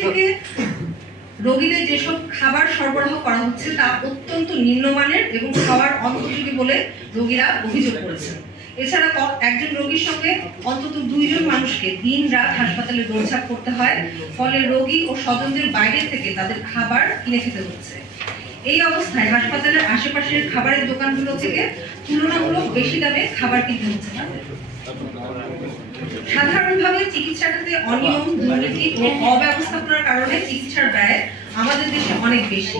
থেকে রোগীদের যেসব খাবার সরবরাহ করা হচ্ছে, তা অত্যন্ত নিম্নমানের এবং খাবার অনুপযোগী বলে রোগীরা অভিযোগ করেছেন। এছাড়া একজন রোগীর সঙ্গে অন্তত দুইজন মানুষকে দিন রাত হাসপাতালে দৌড়ঝাঁপ করতে হয়, ফলে রোগী ও স্বজনদের বাইরে থেকে তাদের খাবার কিনে খেতে হচ্ছে। এই অবস্থায় হাসপাতালের আশেপাশের খাবারের দোকানগুলো থেকে তুলনামূলক বেশি দামে খাবার কিনতে হচ্ছে তাদের। সাধারণভাবে চিকিৎসা খাতে অনিয়ম দুর্নীতি ও অব্যবস্থাপনার কারণে চিকিৎসার ব্যয় আমাদের দেশে অনেক বেশি।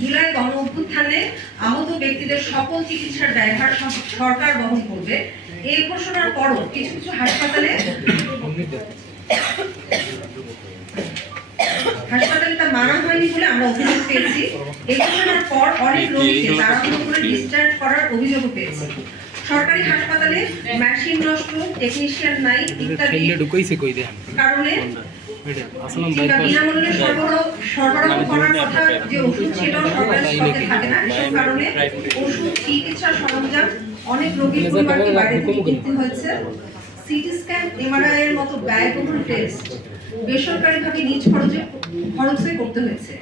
জুলাই গণ অভ্যুত্থানে আহত ব্যক্তিদের সকল চিকিৎসার ব্যয়ভার সরকার বহন করবে। এই ঘোষণার পরও কিছু কিছু হাসপাতালে হাসপাতালে তা মানা হয়নি বলে আমরা অভিযোগ পেয়েছি। এই ঘটনার পর অনেক রোগীকে তাড়াহুড়ো করে ডিসচার্জ করার অভিযোগও পেয়েছি। সরকারি হাসপাতালে মেশিন নষ্ট টেকনিশিয়ান নাই ইত্যাদি খেললে কই দেন কারণে আসলাম কিংবা বিনামূল্যে সরবরাহ সরবরাহ করার কথা যে ওষুধ স্টকে থাকে না। এসব কারণে ওষুধ চিকিৎসা সরঞ্জাম অনেক রোগীর পরিবারকে বাইরে থেকে কিনতে হয়েছে। সিটি স্ক্যান এমআরআই এর মতো ব্যয়বহুল টেস্ট বেসরকারিভাবে নিজ খরচে খরচে করতে হয়েছে।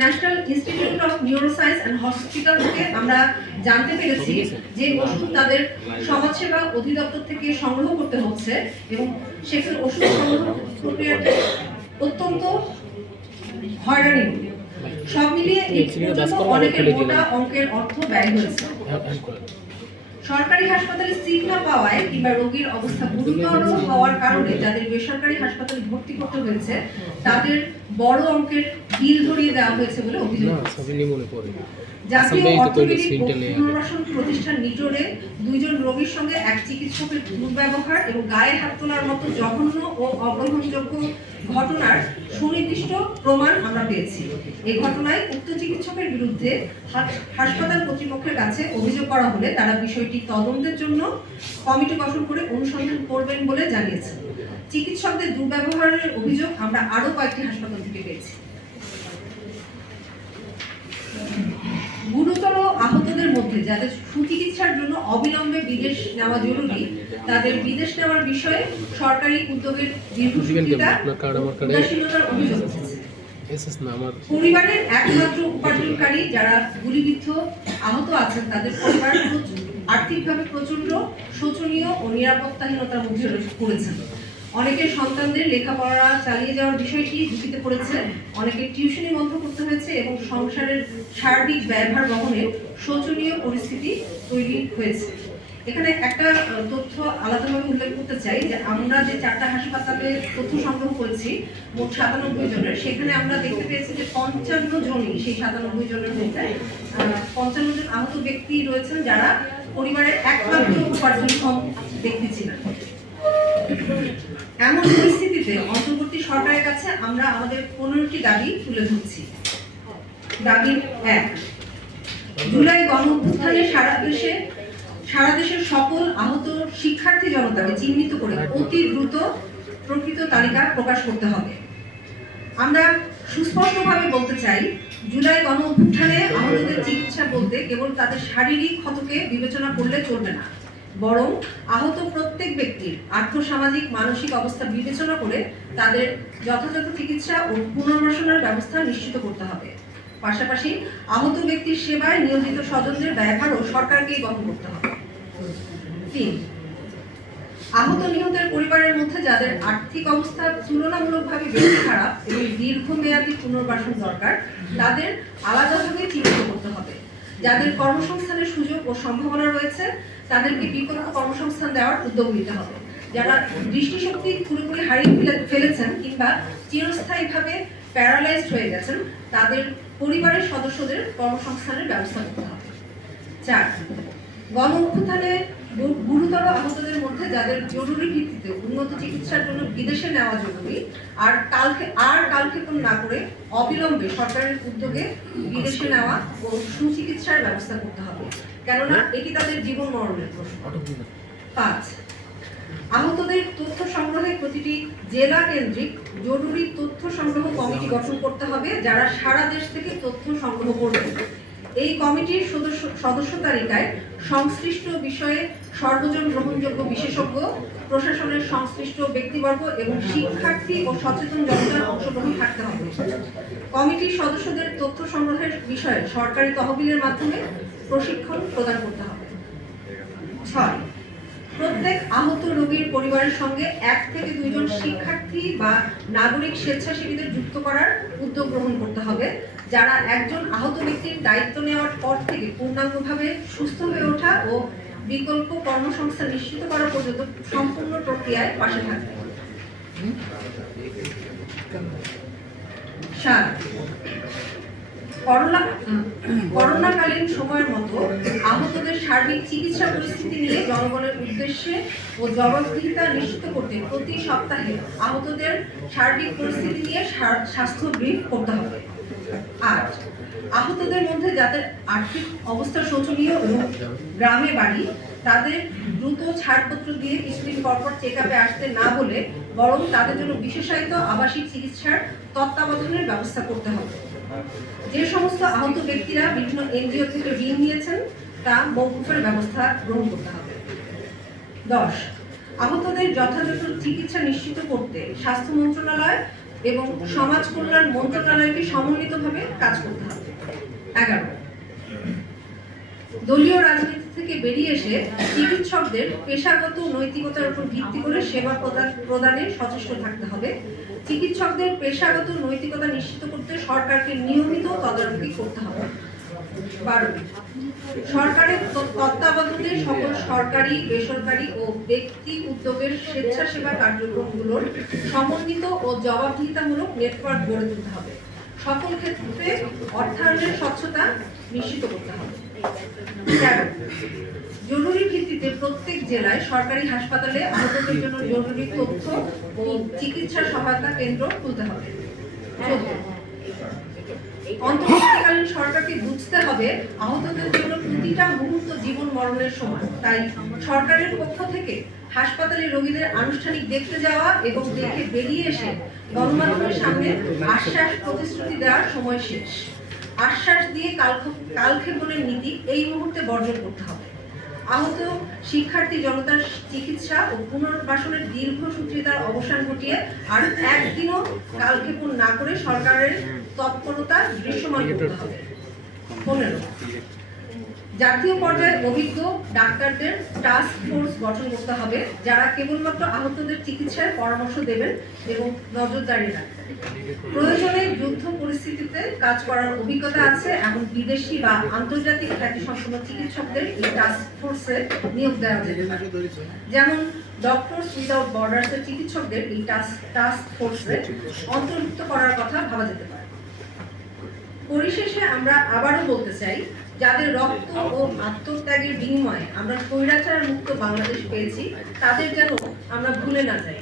National Institute of Neuroscience and Hospital থেকে আমরা জানতে পেরেছি যে ওষুধ তাদের সমাজসেবা অধিদপ্তর থেকে সংগ্রহ করতে হচ্ছে এবং সেখানে ওষুধ সংগ্রহ প্রক্রিয়াটা অত্যন্ত হয়রানি। সব মিলিয়ে অনেকের মোটা অঙ্কের অর্থ ব্যয় হয়েছে। সরকারি হাসপাতালে সিট না পাওয়ায় কিংবা রোগীর অবস্থা গুরুতর হওয়ার কারণে যাদের বেসরকারি হাসপাতালে ভর্তি করতে হয়েছে তাদের বড় অঙ্কের বিল ধরিয়ে দেওয়া হয়েছে বলে অভিযোগ জাতীয় অর্থনৈতিক ও সিনটা নেই আগে। পুনর্বাসন প্রতিষ্ঠান নিটোরে দুইজন রোগীর সঙ্গে এক চিকিৎসকের দুর্ব্যবহার এবং গায়ে হাত তোলার মতো জঘন্য ও অগ্রহণযোগ্য ঘটনার সুনির্দিষ্ট প্রমাণ আমরা পেয়েছি। এই ঘটনায় উক্ত চিকিৎসকের বিরুদ্ধে হাসপাতাল কর্তৃপক্ষের কাছে অভিযোগ করা হলে তারা বিষয়টি তদন্তের জন্য কমিটি গঠন করে অনুসন্ধান করবেন বলে জানিয়েছে। চিকিৎসকদের দুর্ব্যবহারের অভিযোগ আমরা আরও কয়েকটি হাসপাতাল থেকে পেয়েছি গুরুতর আহতদের মধ্যে যাদের সুচিকিৎসার জন্য অবিলম্বে বিদেশ নেওয়া জরুরি তাদের বিদেশ নেওয়ার বিষয়ে সরকারি উদ্যোগের দীর্ঘসূত্রিতা উদাসীনতার অভিযোগ উঠেছে। পরিবারের একমাত্র উপার্জনকারী যারা গুলিবিদ্ধ আহত আছেন তাদের পরিবার আর্থিকভাবে প্রচণ্ড শোচনীয় ও নিরাপত্তাহীনতার মধ্যে পড়েছেন। অনেকের সন্তানদের লেখাপড়া চালিয়ে যাওয়ার বিষয়টি ঝুঁকিতে পড়েছে। অনেকের টিউশনি বন্ধ করতে হয়েছে এবং সংসারের সার্বিক ব্যয়ভার বহনে শোচনীয় পরিস্থিতি তৈরি হয়েছে। এখানে একটা তথ্য আলাদাভাবে উল্লেখ করতে চাই যে আমরা যে চারটা হাসপাতালে তথ্য সংগ্রহ করেছি, মোট সাতানব্বই জনের, সেখানে আমরা দেখতে পেয়েছি যে পঞ্চান্ন জনই সেই সাতানব্বই জনের মধ্যে পঞ্চান্ন জন আহত ব্যক্তি রয়েছেন যারা পরিবারের একমাত্র উপার্জনক্ষম ব্যক্তি ছিলেন। এমন পরিস্থিতিতে অন্তর্বর্তী সরকারের কাছে আমরা আমাদের পনেরোটি দাবি তুলে ধরছি। দাবি এক, জুলাই সারা দেশে, সারা দেশের সকল আহত শিক্ষার্থী জনতাকে চিহ্নিত করে অতি দ্রুত প্রকৃত তালিকা প্রকাশ করতে হবে। আমরা সুস্পষ্টভাবে বলতে চাই, জুলাই গণ আহতদের চিকিৎসা বলতে কেবল তাদের শারীরিক ক্ষতকে বিবেচনা করলে চলবে না। বরং আহত প্রত্যেক ব্যক্তির আর্থসামাজিক, মানসিক অবস্থা বিবেচনা করে তাদের যথাযথ চিকিৎসা ও পুনর্বাসনের ব্যবস্থা নিশ্চিত করতে হবে। পাশাপাশি আহত ব্যক্তির সেবায় নিয়োজিত স্বজনদের ব্যয়ভারও সরকারকেই বহন করতে হবে। তিন, আহত নিহতের পরিবারের মধ্যে যাদের আর্থিক অবস্থা তুলনামূলকভাবে বেশি খারাপ এবং দীর্ঘমেয়াদী পুনর্বাসন দরকার, তাদের আলাদাভাবে চিহ্নিত করতে হবে। যাদের কর্মসংস্থানের সুযোগ ও সম্ভাবনা রয়েছে, তাদেরকে বিকল্প কর্মসংস্থান দেওয়ার উদ্যোগ নিতে হবে। যারা দৃষ্টিশক্তি পুরোপুরি হারিয়ে ফেলে- ফেলেছেন কিংবা চিরস্থায়ীভাবে প্যারালাইজড হয়ে গেছেন, তাদের পরিবারের সদস্যদের কর্মসংস্থানের ব্যবস্থা করতে হবে। চার গণ অভ্যুত্থানে গুরুতর আহতদের মধ্যে যাদের জরুরি ভিত্তিতে উন্নত চিকিৎসার জন্য বিদেশে নেওয়া জরুরি, আর কালকে আর কালক্ষেপণ না করে অবিলম্বে সরকারের উদ্যোগে বিদেশে নেওয়া ও সুচিকিৎসার ব্যবস্থা করতে হবে। কেননা এটি তাদের জীবন মরণের প্রশ্ন। পাঁচ, আহতদের তথ্য সংগ্রহে প্রতিটি জেলা কেন্দ্রিক জরুরি তথ্য সংগ্রহ কমিটি গঠন করতে হবে, যারা সারা দেশ থেকে তথ্য সংগ্রহ করবে। এই কমিটির সদস্য সদস্য তালিকায় সংশ্লিষ্ট বিষয়ে সর্বজন গ্রহণযোগ্য বিশেষজ্ঞ, প্রশাসনের সংশ্লিষ্ট ব্যক্তিবর্গ এবং শিক্ষার্থী ও সচেতন জনতার অংশগ্রহণ থাকতে হবে। কমিটির সদস্যদের তথ্য সংগ্রহের বিষয়ে সরকারি তহবিলের মাধ্যমে প্রশিক্ষণ প্রদান করতে হবে। ছয় প্রত্যেক আহত রোগীর পরিবারের সঙ্গে এক থেকে দুইজন শিক্ষার্থী বা নাগরিক স্বেচ্ছাসেবীদের যুক্ত করার উদ্যোগ গ্রহণ করতে হবে। যারা একজন আহত ব্যক্তির দায়িত্ব নেওয়ার পর থেকে পূর্ণাঙ্গভাবে সুস্থ হয়ে ওঠা ও বিকল্প কর্মসংস্থান নিশ্চিত করা পর্যন্ত সম্পূর্ণ প্রক্রিয়ায় পাশে থাকবে। সাত করোনা, করোনাকালীন সময়ের মতো আহতদের সার্বিক চিকিৎসা পরিস্থিতি নিয়ে জনগণের উদ্দেশ্যে ও জবাবদিহিতা নিশ্চিত করতে প্রতি সপ্তাহে আহতদের সার্বিক পরিস্থিতি নিয়ে স্বাস্থ্য ব্রিফ করতে হবে। আট আহতদের মধ্যে যাদের আর্থিক অবস্থা শোচনীয় এবং গ্রামে বাড়ি, তাদের দ্রুত ছাড়পত্র দিয়ে কিছুদিন পর পর চেক আপে আসতে না বলে বরং তাদের জন্য বিশেষায়িত আবাসিক চিকিৎসার তত্ত্বাবধানের ব্যবস্থা করতে হবে। যে সমস্ত আহত ব্যক্তিরা বিভিন্ন এনজিও থেকে ঋণ নিয়েছেন, তা মৌকুফের ব্যবস্থা গ্রহণ করতে হবে। দশ, আহতদের যথাযথ চিকিৎসা নিশ্চিত করতে স্বাস্থ্য মন্ত্রণালয় এবং সমাজ কল্যাণ মন্ত্রণালয়কে সমন্বিতভাবে কাজ করতে হবে। এগারো, দলীয় রাজনীতি থেকে বেরিয়ে এসে চিকিৎসকদের পেশাগত নৈতিকতার উপর ভিত্তি করে সেবা প্রদান প্রদানে সচেষ্ট থাকতে হবে। চিকিৎসকদের পেশাগত নৈতিকতা নিশ্চিত করতে সরকারকে নিয়মিত তদারকি করতে হবে। বারো, সরকারের তত্ত্বাবধানে সকল সরকারি, বেসরকারি ও ব্যক্তি উদ্যোগের স্বেচ্ছাসেবা কার্যক্রমগুলোর সমন্বিত ও জবাবদিহিতামূলক নেটওয়ার্ক গড়ে তুলতে হবে। সকল ক্ষেত্রে অর্থায়নের স্বচ্ছতা নিশ্চিত করতে হবে। জরুরি ভিত্তিতে প্রত্যেক জেলায় সরকারি হাসপাতালে আহতদের জন্য জরুরি তথ্য ও চিকিৎসা সহায়তা কেন্দ্র খুলতে হবে। অন্তর্বর্তীকালীন সরকারকে বুঝতে হবে আহতদের জন্য প্রতিটা মুহূর্ত জীবন মরণের সময়। তাই সরকারের পক্ষ থেকে হাসপাতালে রোগীদের আনুষ্ঠানিক দেখতে যাওয়া এবং দেখে বেরিয়ে এসে গণমাধ্যমের সামনে আশ্বাস প্রতিশ্রুতি দেওয়ার সময় শেষ। আশ্বাস দিয়ে কালক্ষ- কালক্ষেপণের নীতি, এই মুহূর্তে বর্জন করতে হবে। আহত শিক্ষার্থী জনতার চিকিৎসা ও পুনর্বাসনের দীর্ঘ সূত্রিতার অবসান ঘটিয়ে আর একদিনও কালক্ষেপণ না করে সরকারের তৎপরতা দৃশ্যমান করতে হবে। পনেরো। জাতীয় পর্যায়ে অভিজ্ঞ ডাক্তারদের টাস্ক ফোর্স গঠন করতে হবে, যারা কেবলমাত্র আহতদের চিকিৎসার পরামর্শ দেবেন এবং নজরদারি রাখবেন প্রয়োজনে যুদ্ধ পরিস্থিতিতে কাজ করার অভিজ্ঞতা আছে এমন বিদেশি বা আন্তর্জাতিক খ্যাতিসম্পন্ন চিকিৎসকদের এই টাস্ক ফোর্সে নিয়োগ দেওয়া যেতে পারে। যেমন ডক্টরস উইদাউট বর্ডার্সের চিকিৎসকদের এই টাস্ক টাস্ক ফোর্সে অন্তর্ভুক্ত করার কথা ভাবা যেতে পারে। পরিশেষে আমরা আবারও বলতে চাই যাদের রক্ত ও আত্মত্যাগের বিনিময়ে আমরা স্বৈরাচার মুক্ত বাংলাদেশ পেয়েছি তাদের যেন আমরা ভুলে না যাই।